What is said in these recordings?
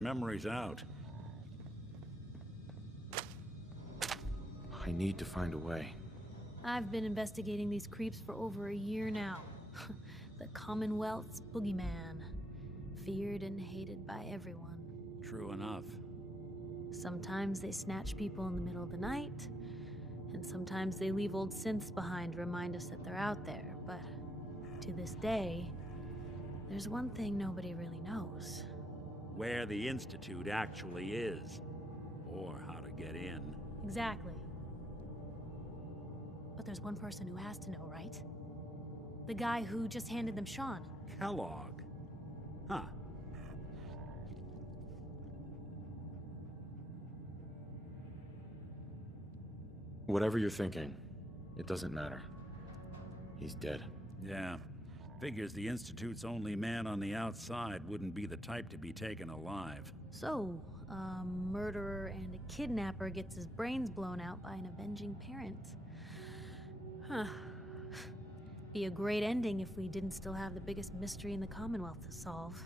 memories out. I need to find a way. I've been investigating these creeps for over a year now. The Commonwealth's boogeyman. Feared and hated by everyone. True enough. Sometimes they snatch people in the middle of the night, and sometimes they leave old synths behind to remind us that they're out there, but to this day, there's one thing nobody really knows. Where the Institute actually is. Or how to get in. Exactly. But there's one person who has to know, right? The guy who just handed them Sean. Kellogg. Huh. Whatever you're thinking, it doesn't matter. He's dead. Yeah. Figures the Institute's only man on the outside wouldn't be the type to be taken alive. So, a murderer and a kidnapper gets his brains blown out by an avenging parent. Huh. Be a great ending if we didn't still have the biggest mystery in the Commonwealth to solve.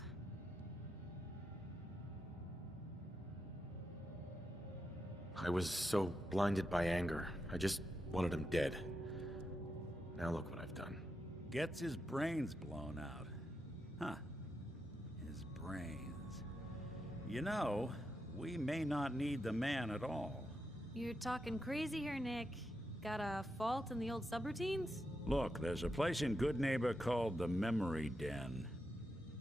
I was so blinded by anger. I just wanted him dead. Now look what I've done. Gets his brains blown out. Huh. His brains. You know, we may not need the man at all. You're talking crazy here, Nick. Got a fault in the old subroutines? Look, there's a place in Goodneighbor called the Memory Den.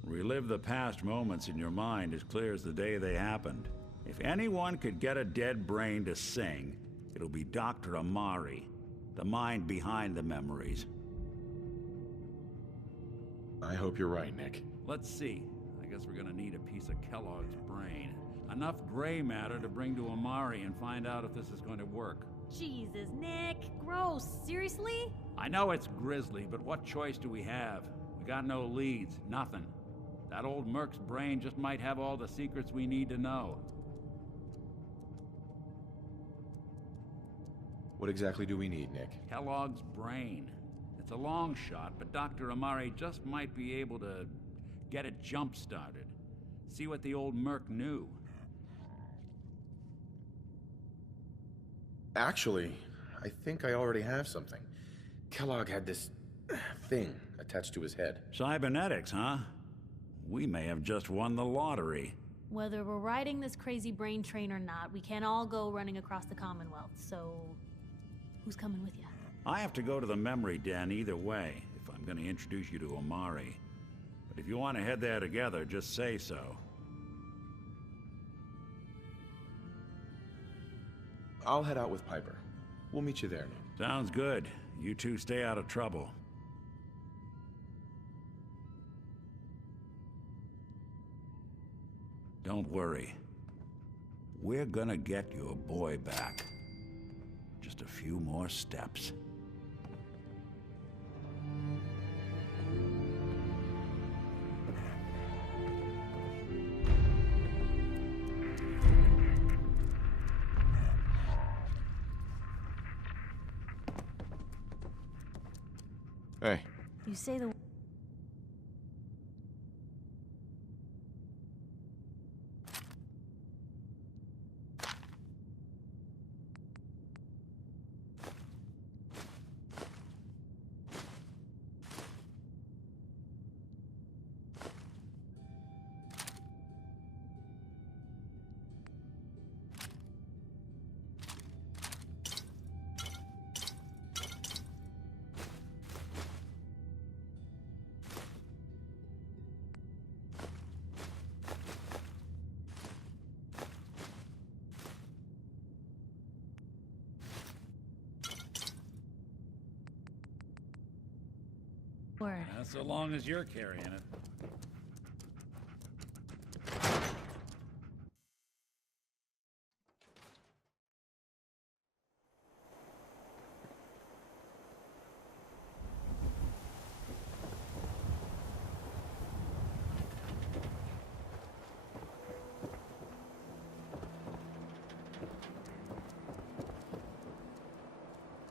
Relive the past moments in your mind as clear as the day they happened. If anyone could get a dead brain to sing, it'll be Dr. Amari, the mind behind the memories. I hope you're right, Nick. Let's see. I guess we're gonna need a piece of Kellogg's brain. Enough gray matter to bring to Amari and find out if this is going to work. Jesus, Nick. Gross. Seriously? I know it's grisly, but what choice do we have? We got no leads, nothing. That old Merc's brain just might have all the secrets we need to know. What exactly do we need, Nick? Kellogg's brain. It's a long shot, but Dr. Amari just might be able to get it jump-started. See what the old Merc knew. Actually, I think I already have something. Kellogg had this thing attached to his head. Cybernetics, huh? We may have just won the lottery. Whether we're riding this crazy brain train or not, we can't all go running across the Commonwealth, so... who's coming with you? I have to go to the Memory Den either way, if I'm going to introduce you to Amari. But if you want to head there together, just say so. I'll head out with Piper. We'll meet you there, Nick. Sounds good. You two stay out of trouble. Don't worry. We're gonna get your boy back. Just a few more steps. Hey. You say the... word. So long as you're carrying it.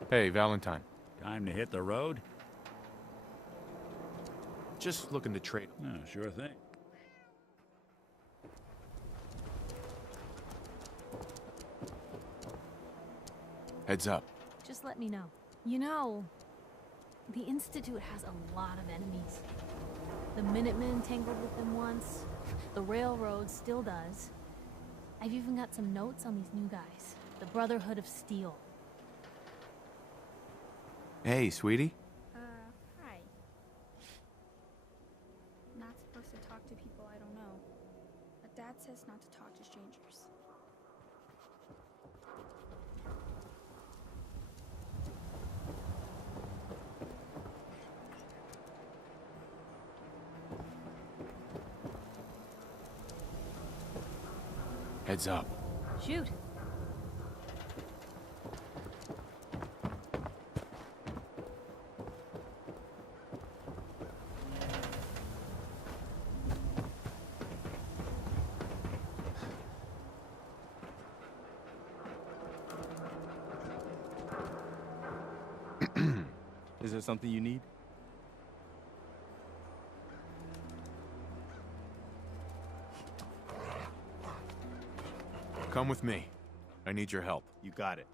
Hey, Valentine. Time to hit the road? Just looking to trade. Oh, sure thing. Heads up. Just let me know. You know, the Institute has a lot of enemies. The Minutemen tangled with them once. The Railroad still does. I've even got some notes on these new guys. The Brotherhood of Steel. Hey, sweetie. Hi. Not supposed to talk to people I don't know. But Dad says not to talk to strangers. Heads up. Shoot. Is there something you need? Come with me. I need your help. You got it.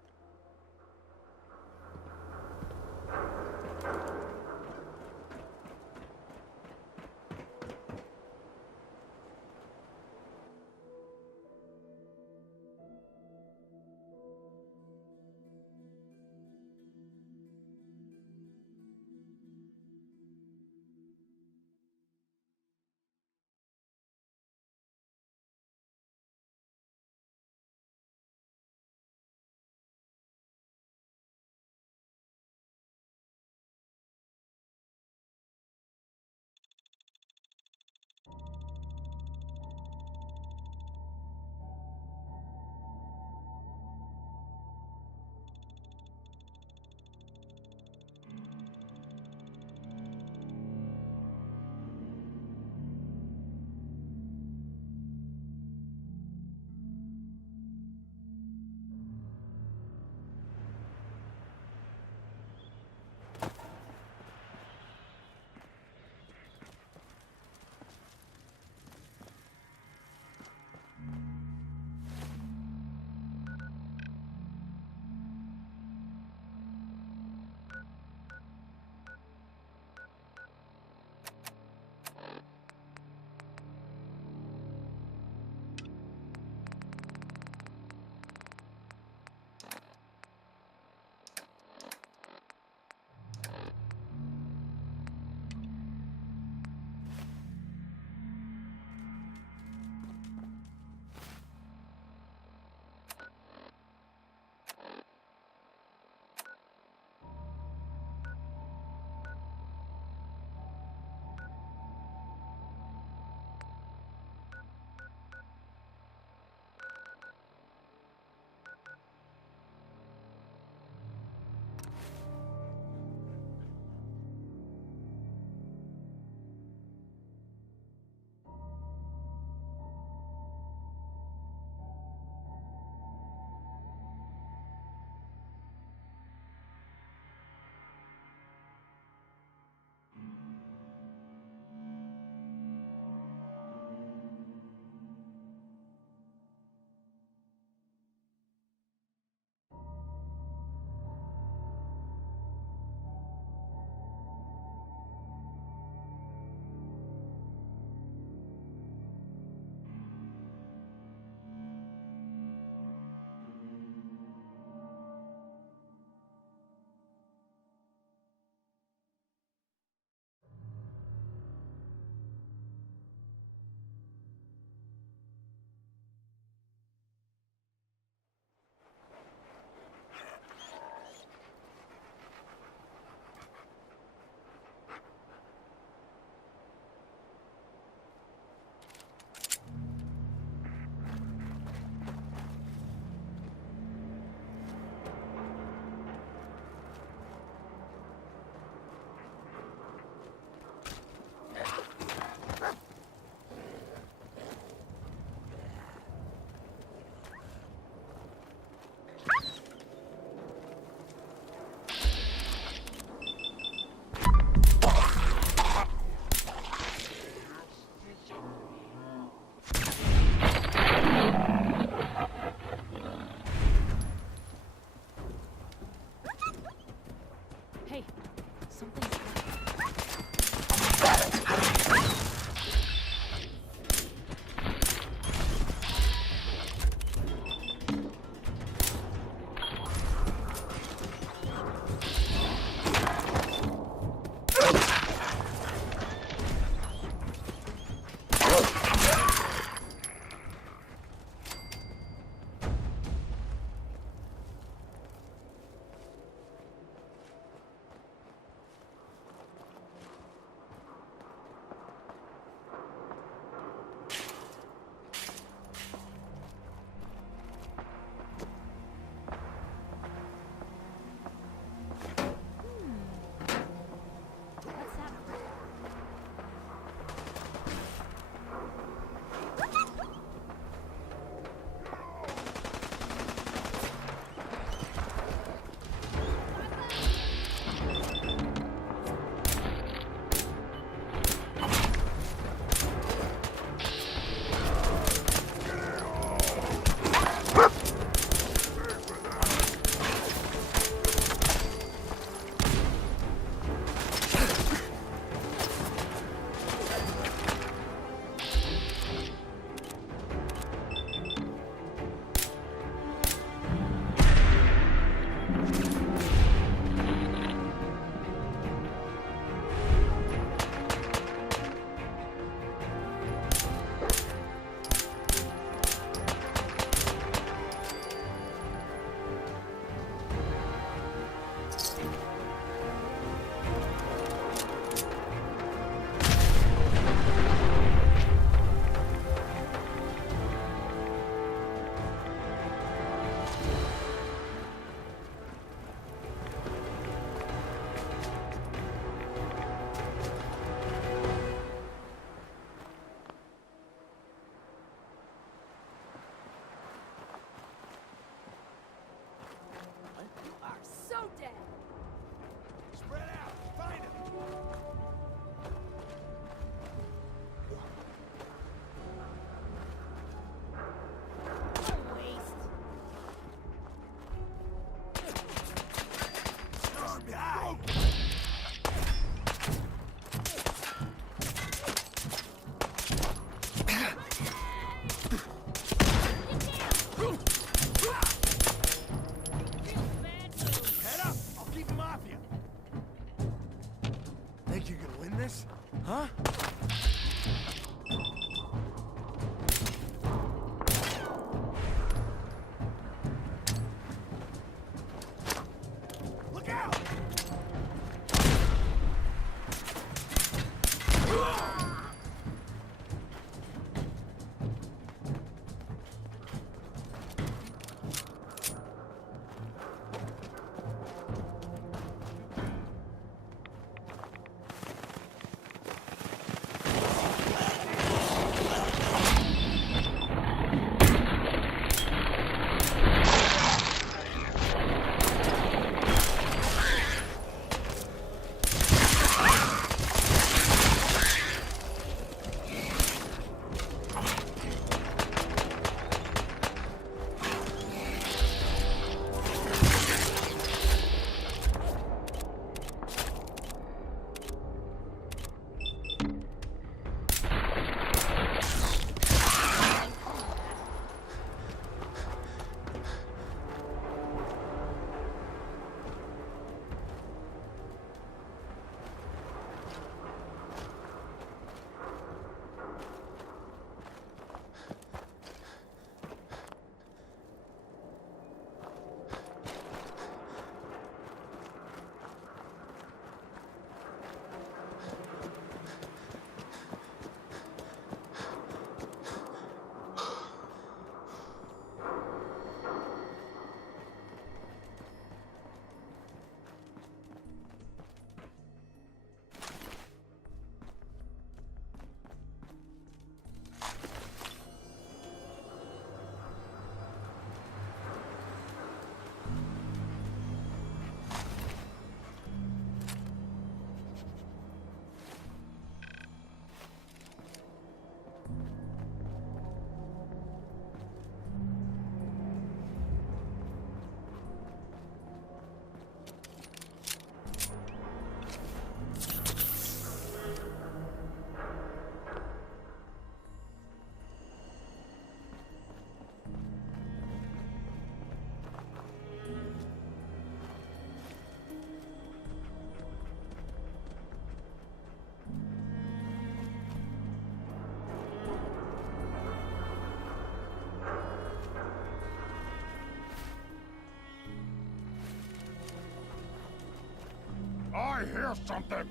I hear something!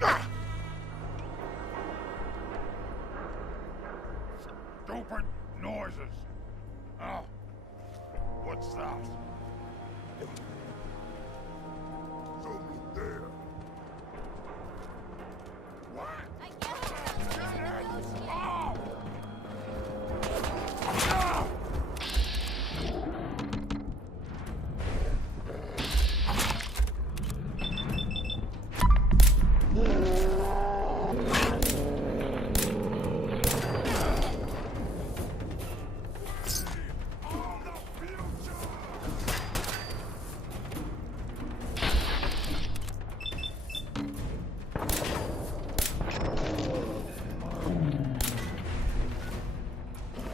Ah! Stupid noises. Oh, what's that? Someone there. What? I guess we're not supposed to negotiate. Oh! Ah! All the future!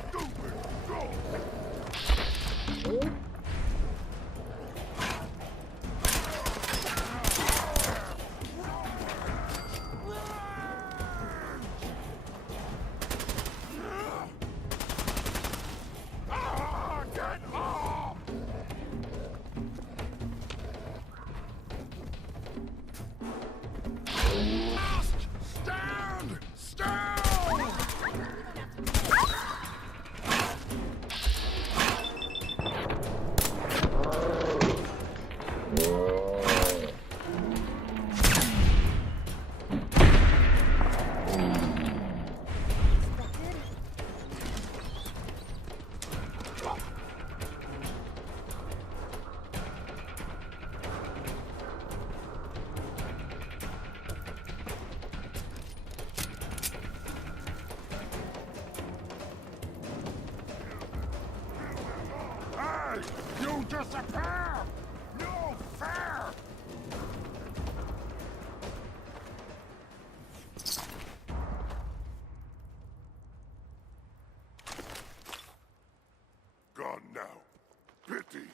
Stupid ghost! Ah, get off! Stand still! Hey! You disappear! No fair! Gone now. Pity.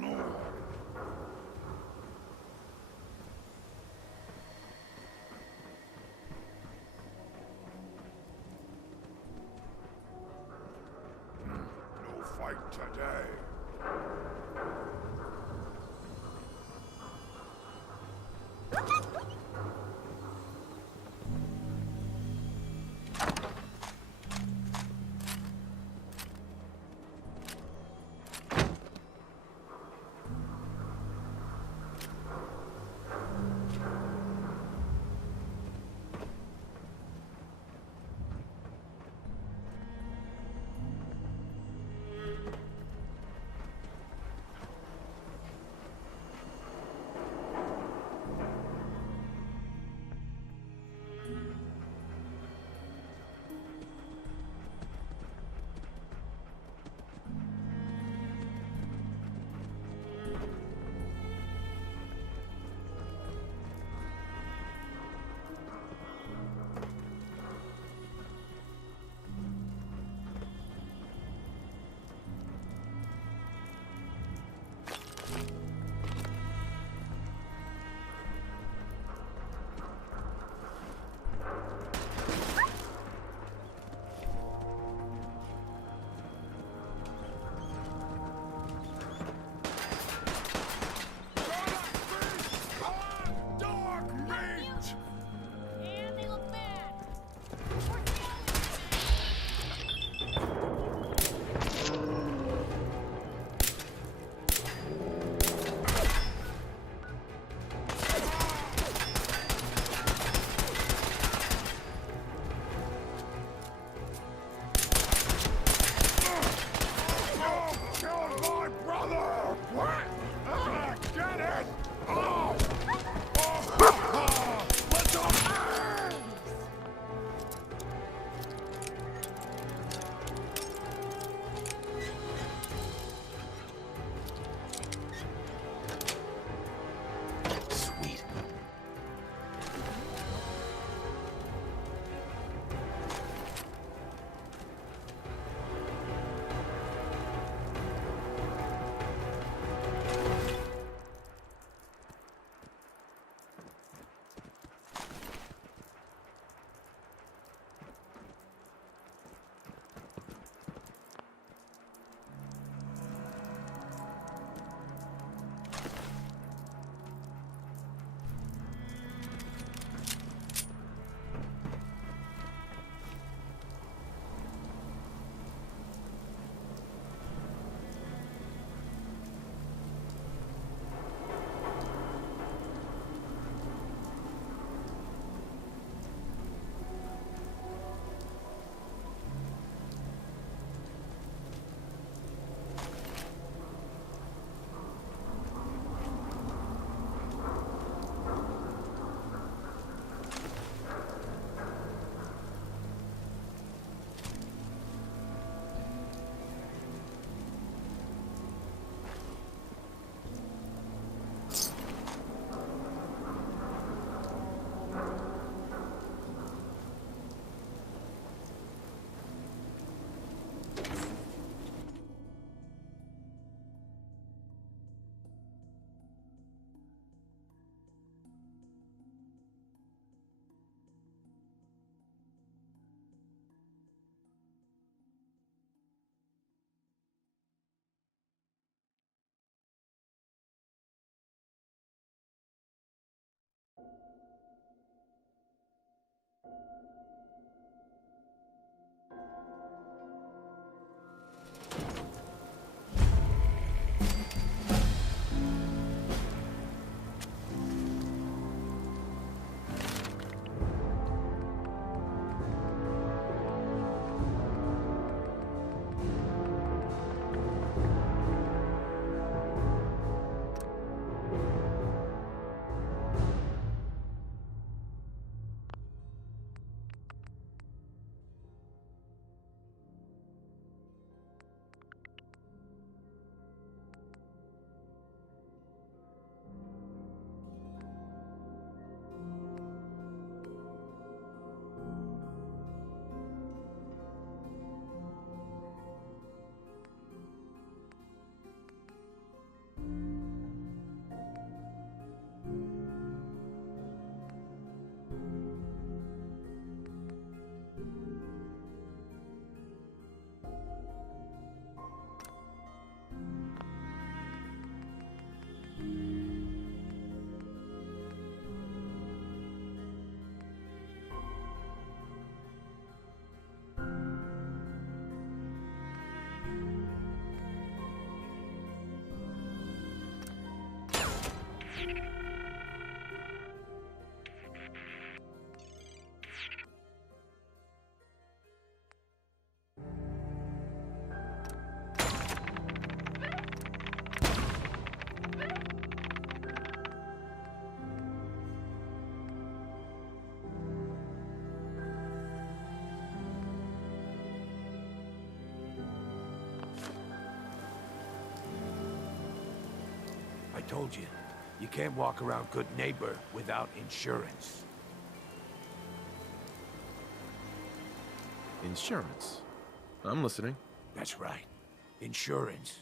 No. No fight today. I told you, you can't walk around Good Neighbor without insurance. Insurance? I'm listening. That's right. Insurance.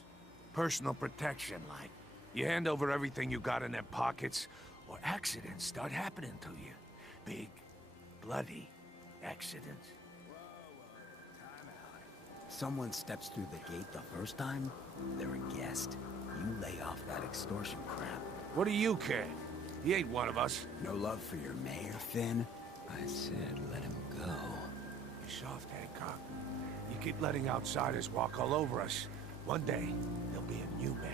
Personal protection, like. You hand over everything you got in their pockets, or accidents start happening to you. Big, bloody accidents. Someone steps through the gate the first time, they're a guest. You lay off that extortion crap. What do you care? He ain't one of us. No love for your mayor, Finn? I said let him go. You soft, Hancock. You keep letting outsiders walk all over us. One day, there'll be a new man.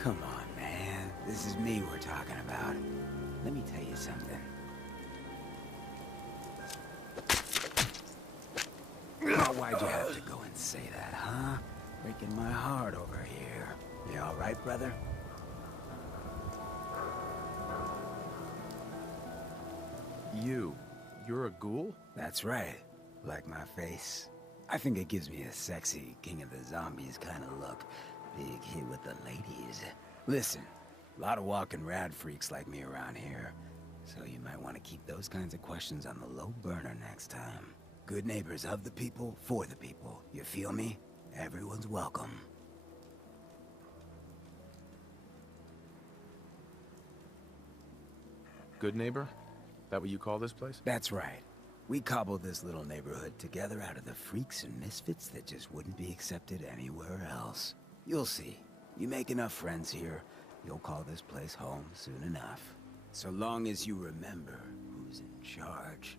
Come on, man. This is me we're talking about. Let me tell you something. Oh, why'd you have to go and say that, huh? Breaking my heart over here. You all right, brother? You're a ghoul? That's right. Like my face. I think it gives me a sexy King of the Zombies kind of look. Big hit with the ladies. Listen, a lot of walking rad freaks like me around here. So you might want to keep those kinds of questions on the low burner next time. Good neighbors of the people, for the people. You feel me? Everyone's welcome. Good neighbor? That what you call this place? That's right. We cobbled this little neighborhood together out of the freaks and misfits that just wouldn't be accepted anywhere else. You'll see. You make enough friends here, you'll call this place home soon enough. So long as you remember who's in charge.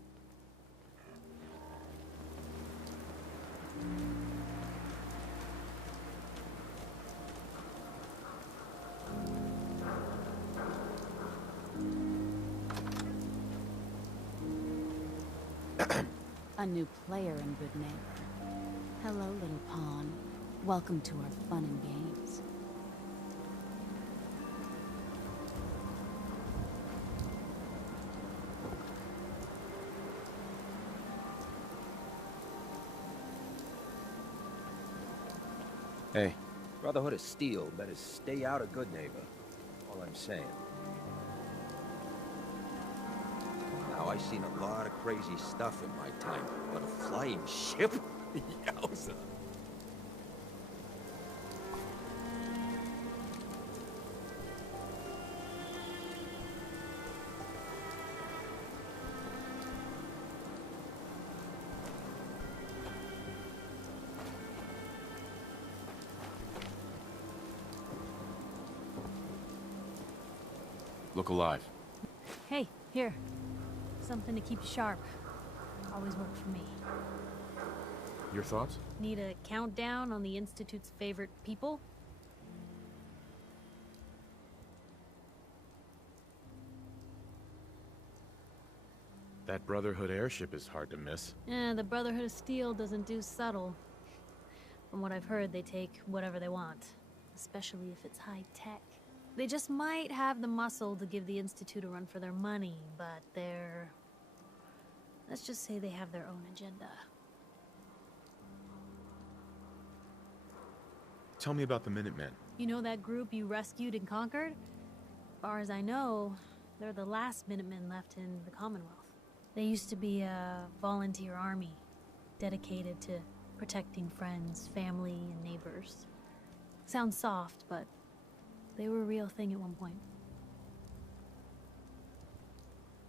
A new player in Good Neighbor. Hello, little pawn. Welcome to our fun and games. Hey. Brotherhood of Steel better stay out of Good Neighbor. All I'm saying. Now, I've seen a lot of crazy stuff in my time, but a flying ship? Yowza! Look alive. Hey, here. Something to keep you sharp. Always worked for me. Your thoughts? Need a countdown on the Institute's favorite people? That Brotherhood airship is hard to miss. The Brotherhood of Steel doesn't do subtle. From what I've heard, they take whatever they want. Especially if it's high-tech. They just might have the muscle to give the Institute a run for their money, but they're... Let's just say they have their own agenda. Tell me about the Minutemen. You know that group you rescued and conquered? As far as I know, they're the last Minutemen left in the Commonwealth. They used to be a volunteer army, dedicated to protecting friends, family, and neighbors. Sounds soft, but They were a real thing at one point.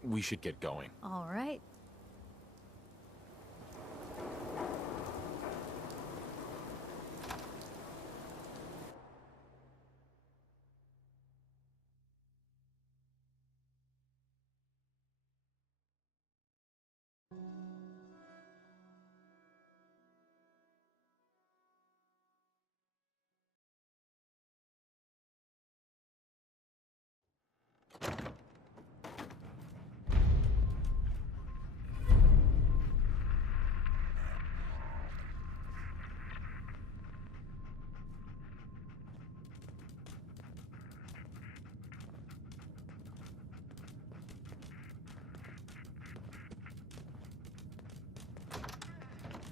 We should get going. All right.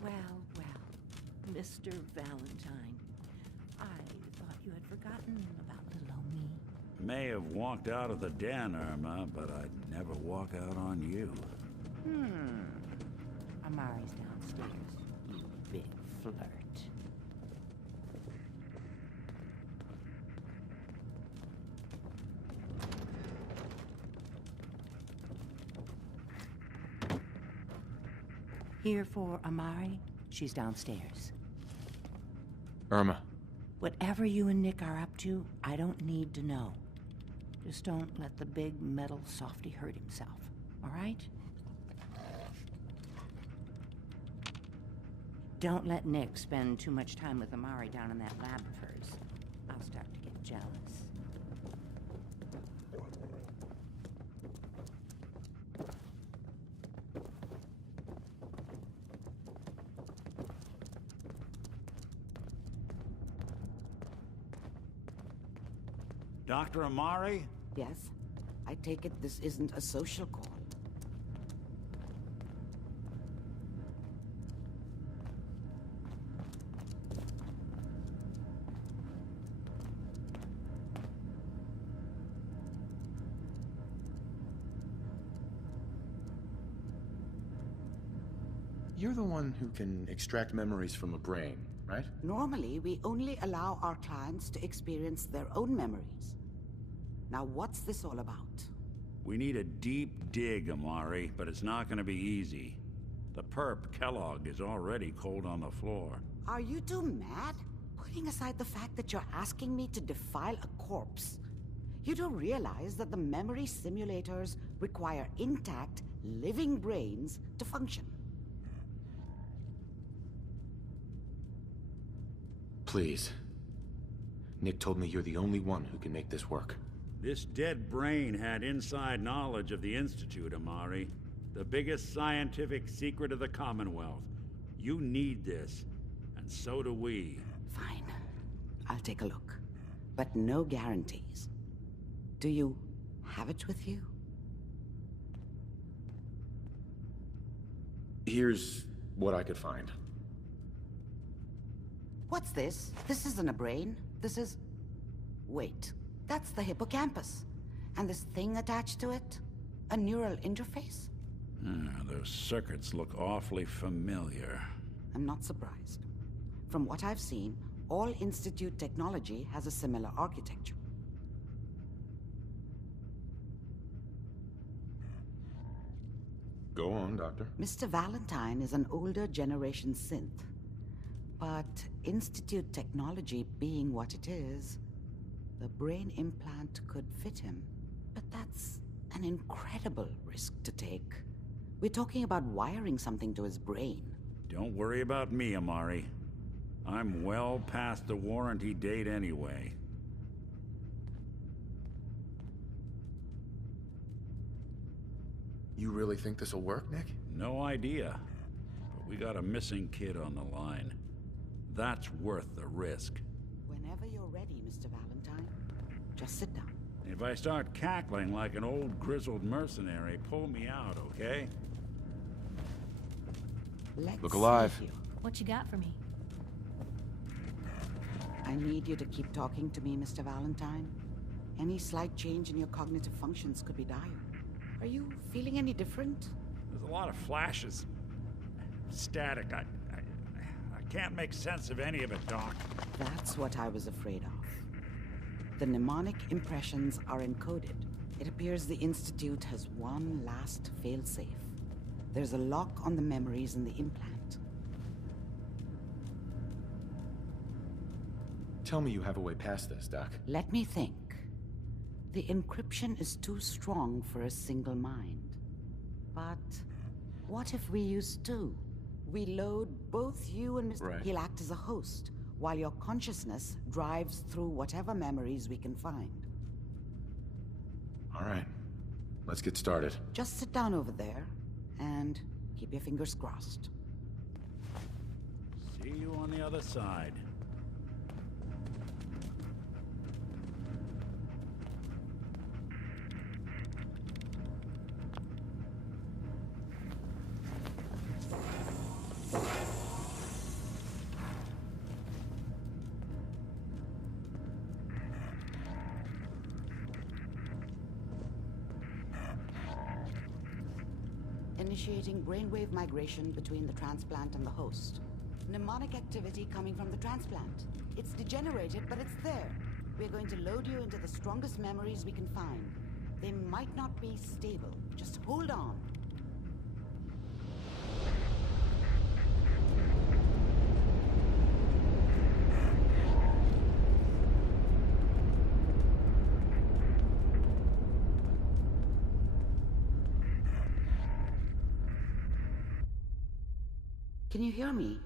Well, Mr. Valentine, I thought you had forgotten about little old me. May have walked out of the den, Irma, but I'd never walk out on you. Amari's downstairs, you big flirt. Here for Amari? She's downstairs. Irma. Whatever you and Nick are up to, I don't need to know. Just don't let the big metal softy hurt himself, all right? Don't let Nick spend too much time with Amari down in that lab of hers. I'll start to get jealous. Dr. Amari? Yes? I take it this isn't a social call. You're the one who can extract memories from a brain, right? Normally, we only allow our clients to experience their own memories. Now, what's this all about? We need a deep dig, Amari, but it's not gonna be easy. The perp, Kellogg, is already cold on the floor. Are you two mad? Putting aside the fact that you're asking me to defile a corpse, you do realize that the memory simulators require intact, living brains to function. Please. Nick told me you're the only one who can make this work. This dead brain had inside knowledge of the Institute, Amari. The biggest scientific secret of the Commonwealth. You need this, and so do we. Fine. I'll take a look. But no guarantees. Do you have it with you? Here's what I could find. What's this? This isn't a brain. This is... Wait. That's the hippocampus. And this thing attached to it? A neural interface? Those circuits look awfully familiar. I'm not surprised. From what I've seen, all Institute technology has a similar architecture. Go on, Doctor. Mr. Valentine is an older generation synth. But Institute technology being what it is, the brain implant could fit him. But that's an incredible risk to take. We're talking about wiring something to his brain. Don't worry about me, Amari. I'm well past the warranty date anyway. You really think this'll work, Nick? No idea. But we got a missing kid on the line. That's worth the risk. Whenever you're ready, Mr. Valentine, just sit down. If I start cackling like an old grizzled mercenary, pull me out, okay? Look alive. What you got for me? I need you to keep talking to me, Mr. Valentine. Any slight change in your cognitive functions could be dire. Are you feeling any different? There's a lot of flashes. Static. I can't make sense of any of it, Doc. That's what I was afraid of. The mnemonic impressions are encoded. It appears the Institute has one last failsafe. There's a lock on the memories in the implant. Tell me you have a way past this, Doc. Let me think. The encryption is too strong for a single mind. But what if we use two? We load both you and Mr. Right. He'll act as a host, while your consciousness drives through whatever memories we can find. All right. Let's get started. Just sit down over there, and keep your fingers crossed. See you on the other side. Initiating brainwave migration between the transplant and the host. Mnemonic activity coming from the transplant. It's degenerated, but it's there. We're going to load you into the strongest memories we can find. They might not be stable. Just hold on. Can you hear me?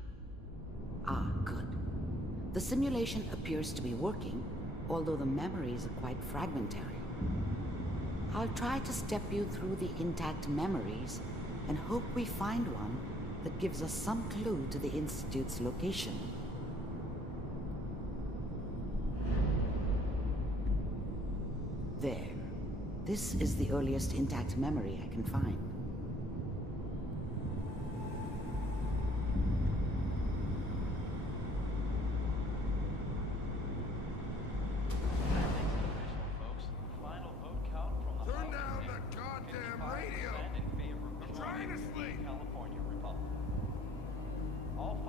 Ah, good. The simulation appears to be working, although the memories are quite fragmentary. I'll try to step you through the intact memories and hope we find one that gives us some clue to the Institute's location. There. This is the earliest intact memory I can find.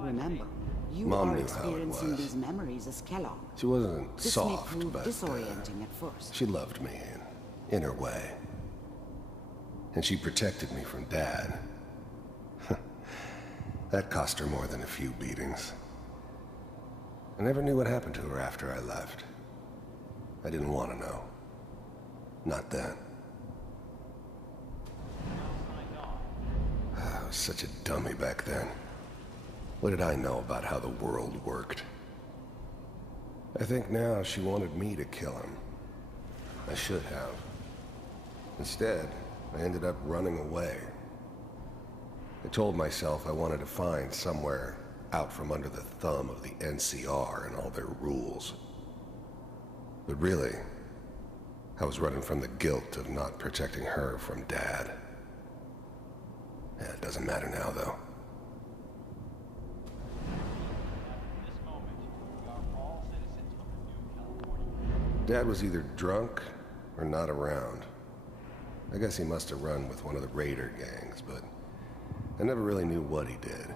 Remember, you Mom are knew how it experiencing was. these memories as Kellogg. She wasn't This soft, may prove but disorienting at first. she loved me in her way. And she protected me from Dad. That cost her more than a few beatings. I never knew what happened to her after I left. I didn't want to know. Not then. I was such a dummy back then. What did I know about how the world worked? I think now she wanted me to kill him. I should have. Instead, I ended up running away. I told myself I wanted to find somewhere out from under the thumb of the NCR and all their rules. But really, I was running from the guilt of not protecting her from Dad. Yeah, it doesn't matter now, though. Dad was either drunk or not around. I guess he must have run with one of the raider gangs, but I never really knew what he did.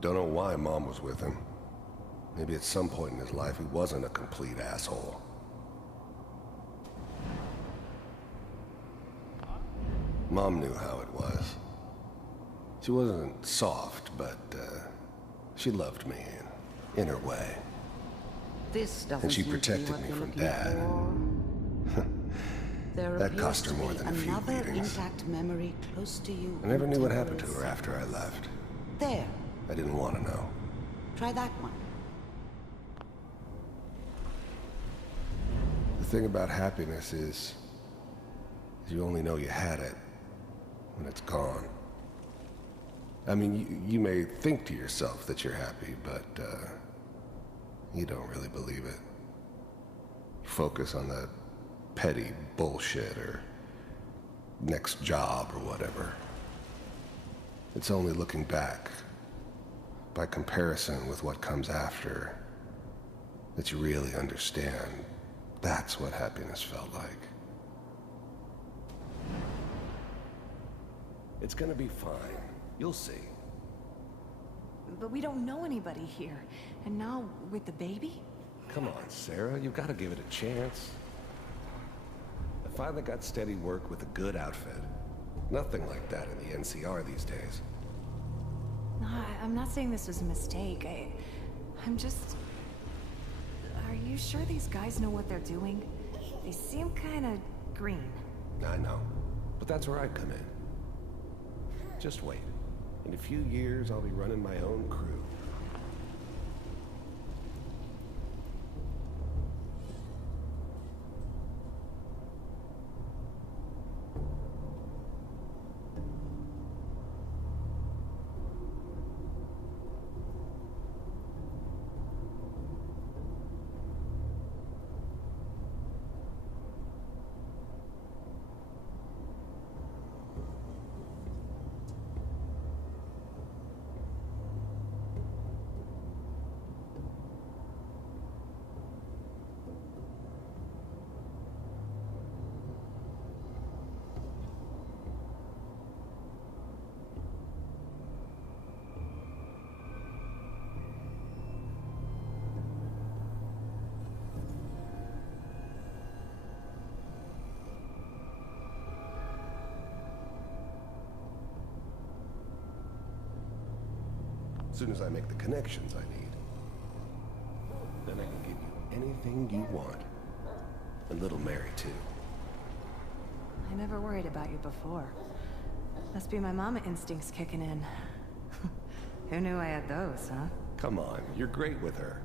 Don't know why Mom was with him. Maybe at some point in his life he wasn't a complete asshole. Mom knew how it was. She wasn't soft, but she loved me in her way. This doesn't And she seem to be protected what me you're from looking Dad. for. There That appears cost her to more be than a few another beatings. intact memory close to you. I never in knew what happened to temporary her after I left. There. I didn't want to know. Try that one. The thing about happiness is you only know you had it when it's gone. I mean, you may think to yourself that you're happy, but you don't really believe it. You focus on that petty bullshit or next job or whatever. It's only looking back, by comparison with what comes after, that you really understand that's what happiness felt like. It's gonna be fine. You'll see. But we don't know anybody here. And now, with the baby? Come on, Sarah, you've got to give it a chance. I finally got steady work with a good outfit. Nothing like that in the NCR these days. No, I'm not saying this was a mistake. I'm just... Are you sure these guys know what they're doing? They seem kind of green. I know, but that's where I come in. Just wait. In a few years, I'll be running my own crew. As soon as I make the connections I need, then I can give you anything you want. And little Mary, too. I never worried about you before. Must be my mama instincts kicking in. Who knew I had those, huh? Come on, you're great with her.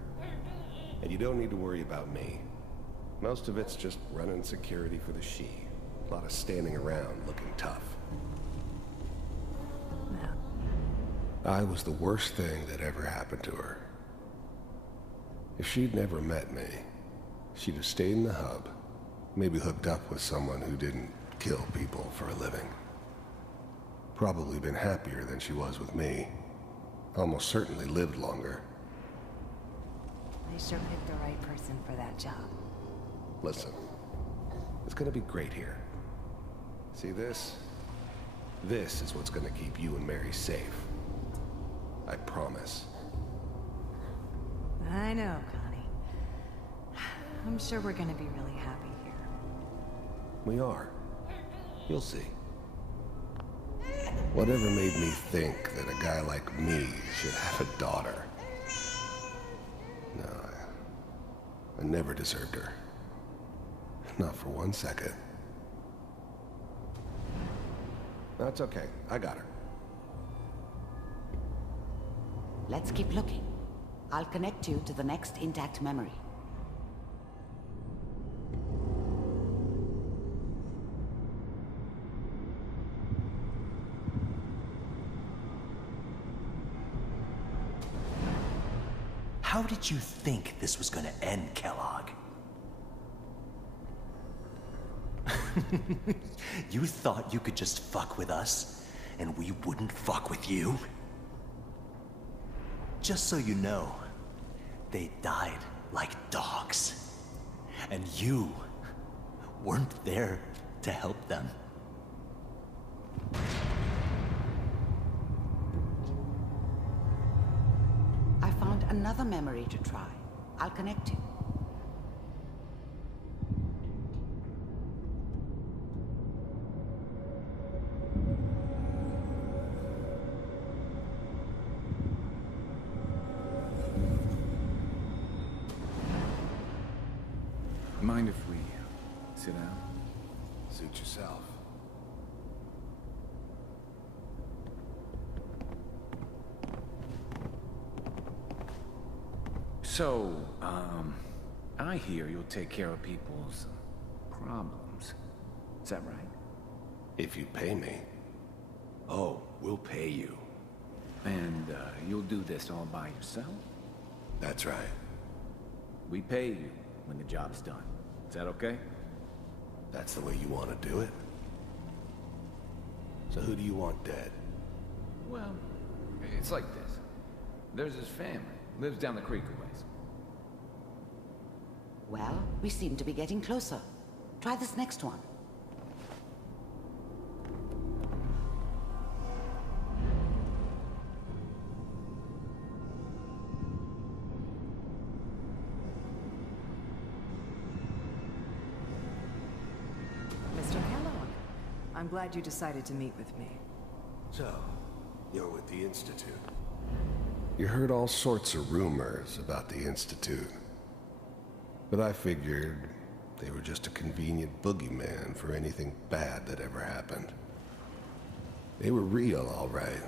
And you don't need to worry about me. Most of it's just running security for the she. A lot of standing around looking tough. I was the worst thing that ever happened to her. If she'd never met me, she'd have stayed in the hub, maybe hooked up with someone who didn't kill people for a living. Probably been happier than she was with me. Almost certainly lived longer. They sure picked the right person for that job. Listen, it's gonna be great here. See this? This is what's gonna keep you and Mary safe. I promise. I know, Connie. I'm sure we're gonna be really happy here. We are. You'll see. Whatever made me think that a guy like me should have a daughter? No, I never deserved her. Not for 1 second. That's okay. I got her. Let's keep looking. I'll connect you to the next intact memory. How did you think this was gonna end, Kellogg? You thought you could just fuck with us, and we wouldn't fuck with you? Just so you know, they died like dogs. And you weren't there to help them. I found another memory to try. I'll connect you. Mind if we sit down? Suit yourself. So, I hear you'll take care of people's problems. Is that right? If you pay me. Oh, we'll pay you. And, you'll do this all by yourself? That's right. We pay you when the job's done. Is that okay? That's the way you want to do it? So who do you want dead? Well, it's like this. There's his family. Lives down the creek a ways. Well, we seem to be getting closer. Try this next one. I'm glad you decided to meet with me. So, you're with the Institute. You heard all sorts of rumors about the Institute. But I figured they were just a convenient boogeyman for anything bad that ever happened. They were real, all right.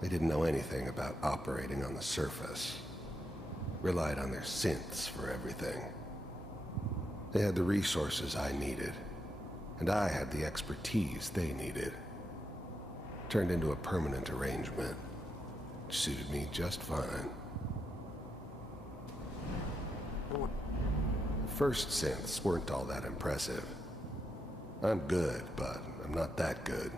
They didn't know anything about operating on the surface. Relied on their synths for everything. They had the resources I needed, and I had the expertise they needed. Turned into a permanent arrangement. Suited me just fine. The first synths weren't all that impressive. I'm good, but I'm not that good.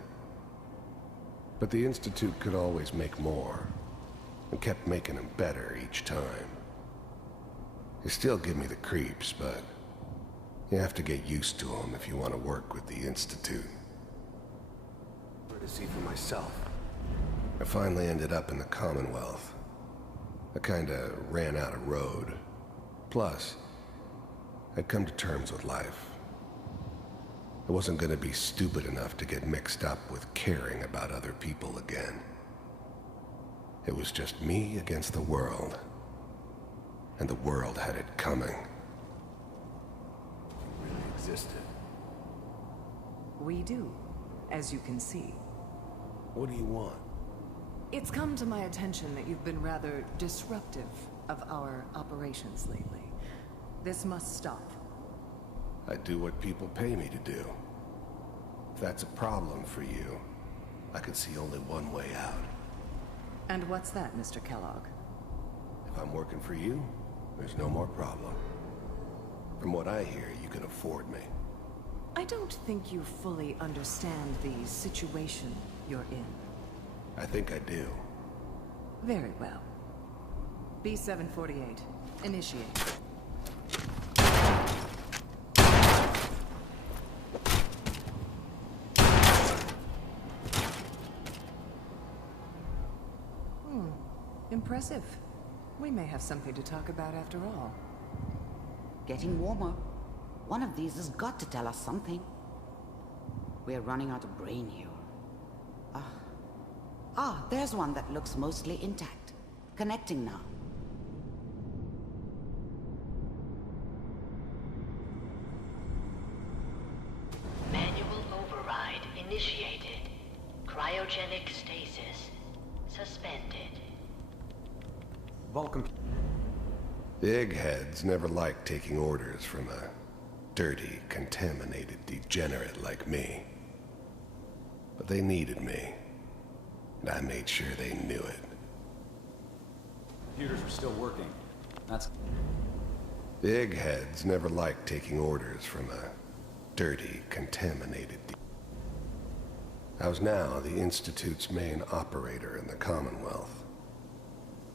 But the Institute could always make more, and kept making them better each time. They still give me the creeps, but you have to get used to them if you want to work with the Institute. To see for myself. I finally ended up in the Commonwealth. I kinda ran out of road. Plus, I'd come to terms with life. I wasn't gonna be stupid enough to get mixed up with caring about other people again. It was just me against the world. And the world had it coming. It really existed. We do, as you can see. What do you want? It's come to my attention that you've been rather disruptive of our operations lately. This must stop. I do what people pay me to do. If that's a problem for you, I can see only one way out. And what's that, Mr. Kellogg? If I'm working for you, there's no more problem. From what I hear, you can afford me. I don't think you fully understand the situation you're in. I think I do. Very well. B-748, initiate. Impressive. We may have something to talk about after all. Getting warmer. One of these has got to tell us something. We're running out of brain here. There's one that looks mostly intact. Connecting now. Manual override initiated. Cryogenic stasis suspended. Vulcan. The eggheads never liked taking orders from a dirty, contaminated degenerate like me. But they needed me. And I made sure they knew it. Computers are still working. That's... The eggheads never liked taking orders from a dirty, contaminated... I was now the Institute's main operator in the Commonwealth.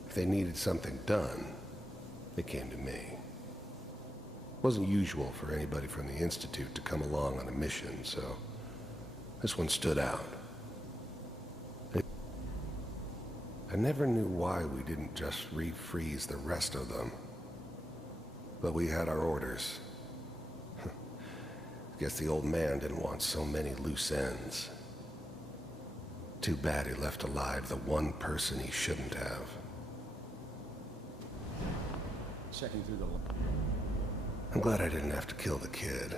If they needed something done, they came to me. It wasn't usual for anybody from the Institute to come along on a mission, so this one stood out. I never knew why we didn't just refreeze the rest of them. But we had our orders. I guess the old man didn't want so many loose ends. Too bad he left alive the one person he shouldn't have. Checking through the... I'm glad I didn't have to kill the kid.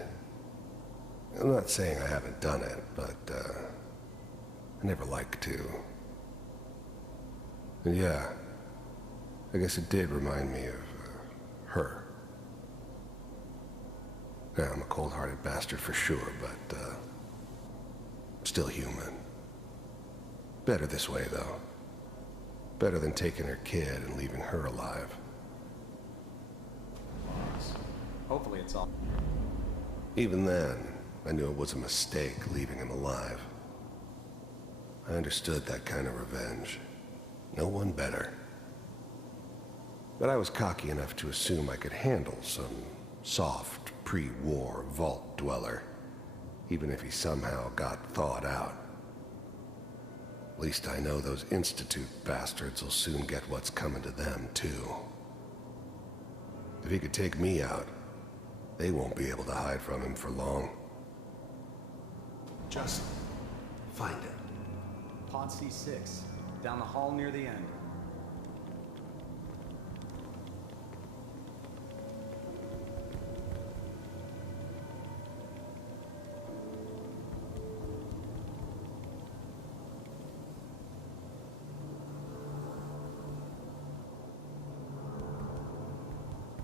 I'm not saying I haven't done it, but, I never like to. And yeah, I guess it did remind me of, her. Yeah, I'm a cold-hearted bastard for sure, but, still human. Better this way, though. Better than taking her kid and leaving her alive. Hopefully it's all... Even then, I knew it was a mistake leaving him alive. I understood that kind of revenge. No one better. But I was cocky enough to assume I could handle some soft, pre-war vault dweller, even if he somehow got thawed out. At least I know those Institute bastards will soon get what's coming to them, too. If he could take me out, they won't be able to hide from him for long. Just find it. Pod C6, down the hall near the end.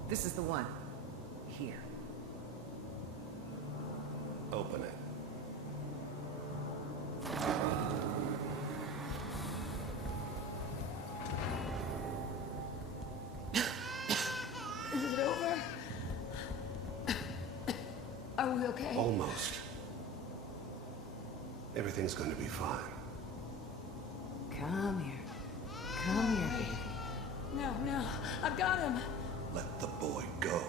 This is the one. Here. Open it. Is it over? Are we okay? Almost. Everything's going to be fine. Come here. Come here, baby. No, I've got him. Let the boy go.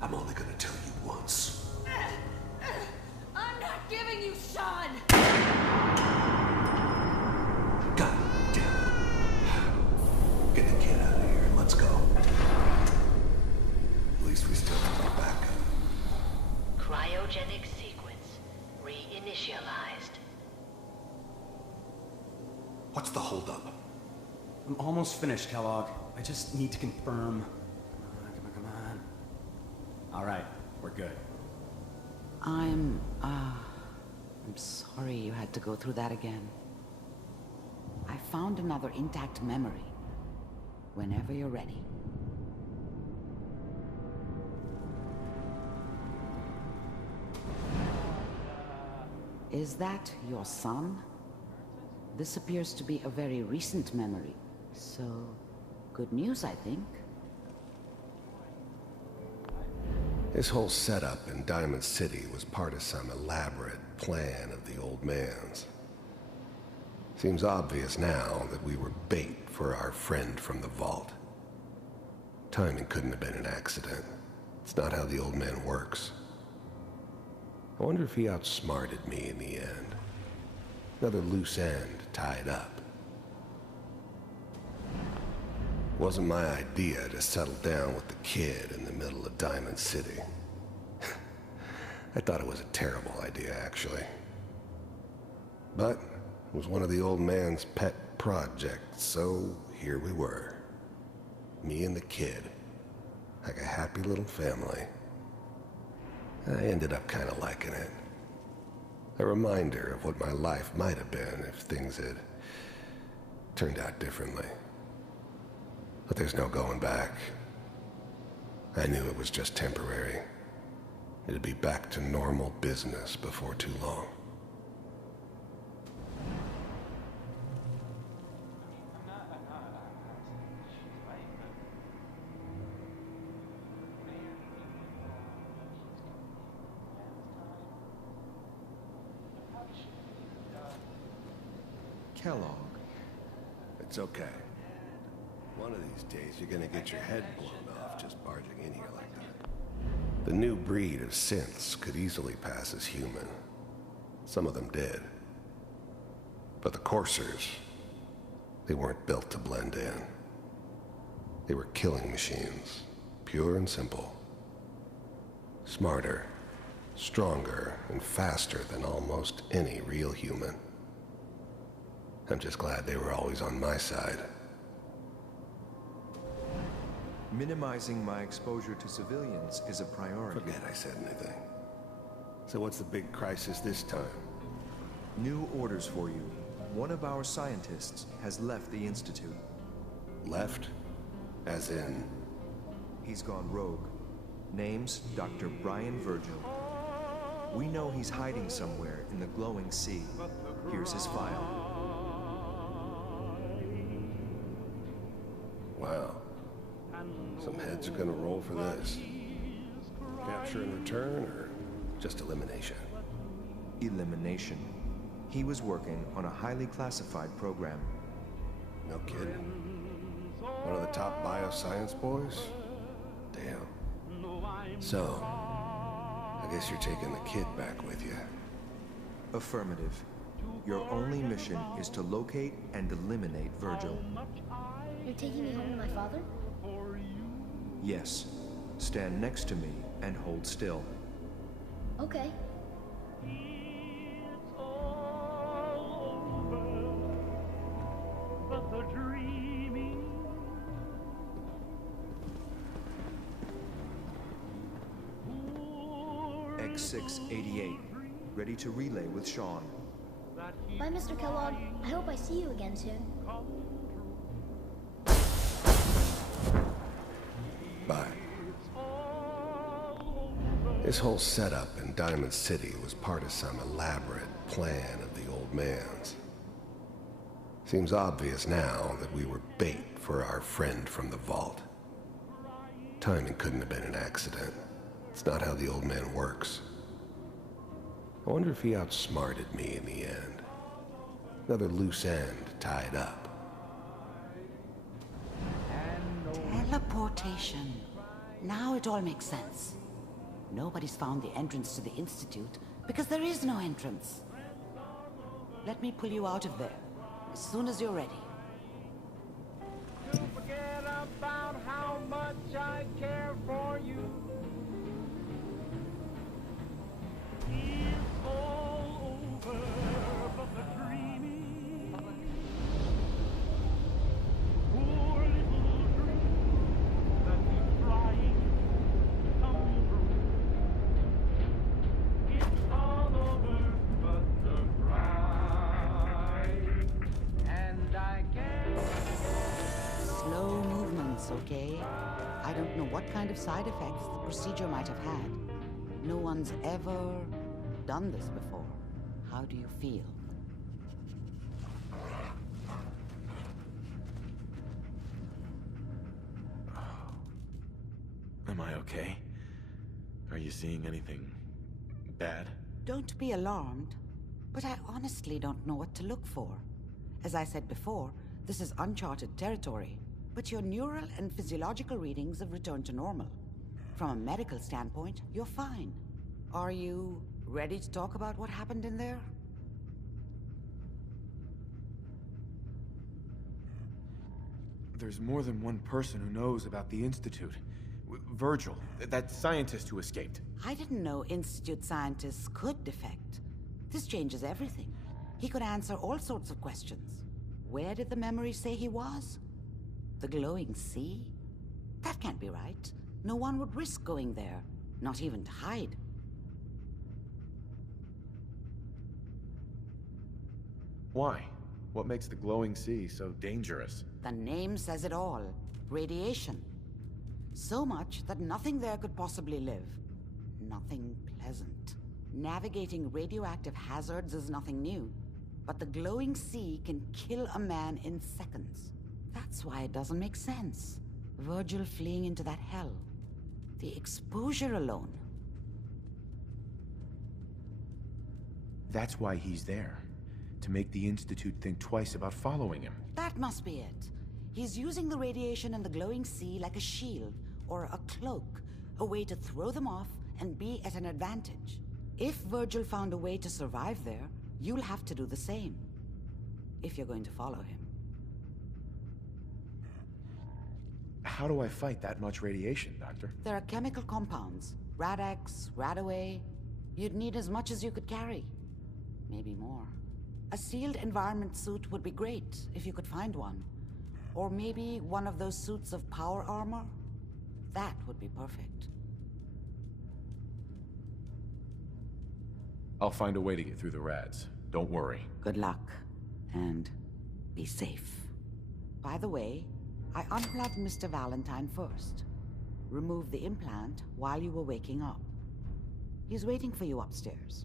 I'm only going to tell you once. I'm not giving you Sean! God damn it. Get the kid out of here and let's go. At least we still have our backup. Cryogenic sequence reinitialized. What's the holdup? I'm almost finished, Kellogg. I just need to confirm. Come on. All right, we're good. I'm sorry you had to go through that again. I found another intact memory. Whenever you're ready. Is that your son? This appears to be a very recent memory, so good news, I think. This whole setup in Diamond City was part of some elaborate plan of the old man's. Seems obvious now that we were bait for our friend from the vault. Timing couldn't have been an accident. It's not how the old man works. I wonder if he outsmarted me in the end. Another loose end tied up. It wasn't my idea to settle down with the kid in the middle of Diamond City. I thought it was a terrible idea, actually. But it was one of the old man's pet projects, so here we were. Me and the kid, like a happy little family. I ended up kind of liking it. A reminder of what my life might have been if things had turned out differently. But there's no going back. I knew it was just temporary. It'd be back to normal business before too long. Kellogg. It's okay. One of these days, you're gonna get your head blown off just barging in here like that. The new breed of synths could easily pass as human. Some of them did. But the coursers, they weren't built to blend in. They were killing machines, pure and simple. Smarter, stronger, and faster than almost any real human. I'm just glad they were always on my side. Minimizing my exposure to civilians is a priority. Forget I said anything. So what's the big crisis this time? New orders for you. One of our scientists has left the Institute. Left? As in? He's gone rogue. Name's Dr. Brian Virgil. We know he's hiding somewhere in the glowing sea. Here's his file. Wow. Some heads are gonna roll for this. Capture and return, or just elimination? Elimination. He was working on a highly classified program. No kidding. One of the top bioscience boys? Damn. So, I guess you're taking the kid back with you. Affirmative. Your only mission is to locate and eliminate Virgil. You're taking me home to my father? Yes. Stand next to me and hold still. Okay. X688, ready to relay with Sean. Bye, Mr. Kellogg. I hope I see you again soon. Bye. This whole setup in Diamond City was part of some elaborate plan of the old man's. Seems obvious now that we were bait for our friend from the vault. Timing couldn't have been an accident. It's not how the old man works. I wonder if he outsmarted me in the end. Another loose end tied up. Teleportation. Now it all makes sense. Nobody's found the entrance to the Institute because there is no entrance. Let me pull you out of there as soon as you're ready. Forget about how much I care for you. It's all over, but the dreaming. Poor little dream that keeps trying to come true. It's all over, but the cry. And I can't Slow movements, okay? I don't know what kind of side effects the procedure might have had. No one's ever done this before. How do you feel? Am I okay? Are you seeing anything bad? Don't be alarmed, but I honestly don't know what to look for. As I said before, this is uncharted territory, but your neural and physiological readings have returned to normal. From a medical standpoint, you're fine. Are you ready to talk about what happened in there? There's more than one person who knows about the Institute. Virgil, that scientist who escaped. I didn't know Institute scientists could defect. This changes everything. He could answer all sorts of questions. Where did the memory say he was? The glowing sea? That can't be right. No one would risk going there, not even to hide. Why? What makes the glowing sea so dangerous? The name says it all. Radiation. So much that nothing there could possibly live. Nothing pleasant. Navigating radioactive hazards is nothing new. But the glowing sea can kill a man in seconds. That's why it doesn't make sense. Virgil fleeing into that hell. The exposure alone. That's why he's there. To make the Institute think twice about following him. That must be it. He's using the radiation and the glowing sea like a shield, or a cloak, a way to throw them off and be at an advantage. If Virgil found a way to survive there, you'll have to do the same. If you're going to follow him. How do I fight that much radiation, Doctor? There are chemical compounds. Rad-X, Radaway. You'd need as much as you could carry. Maybe more. A sealed environment suit would be great, if you could find one. Or maybe one of those suits of power armor? That would be perfect. I'll find a way to get through the rads. Don't worry. Good luck. And be safe. By the way, I unplugged Mr. Valentine first. Removed the implant while you were waking up. He's waiting for you upstairs.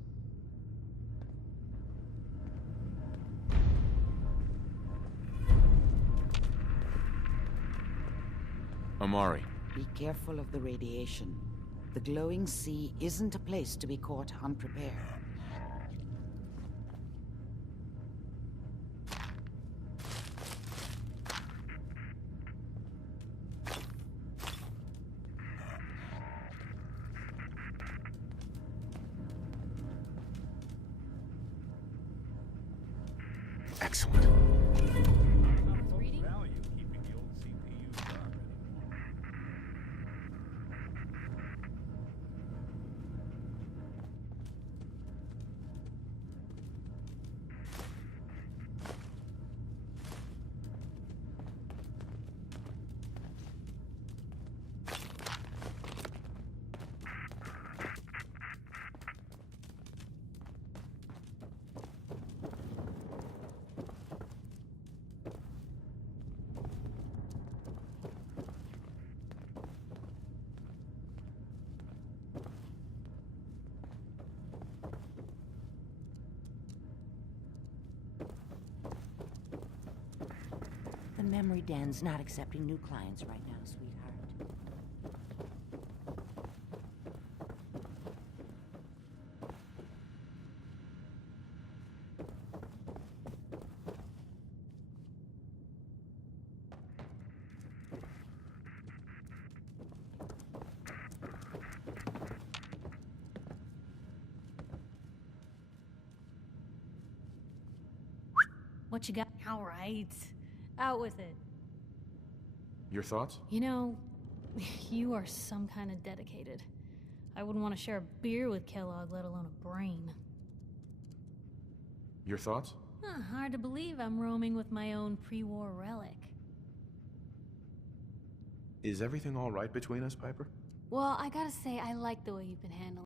Amari. Be careful of the radiation. The glowing sea isn't a place to be caught unprepared. Excellent. Memory Den's not accepting new clients right now, sweetheart. What you got? All right. Out with it. Your thoughts? You know, you are some kind of dedicated. I wouldn't want to share a beer with Kellogg, let alone a brain. Your thoughts? Hard to believe I'm roaming with my own pre-war relic. Is everything all right between us, Piper? Well, I gotta say, I like the way you've been handling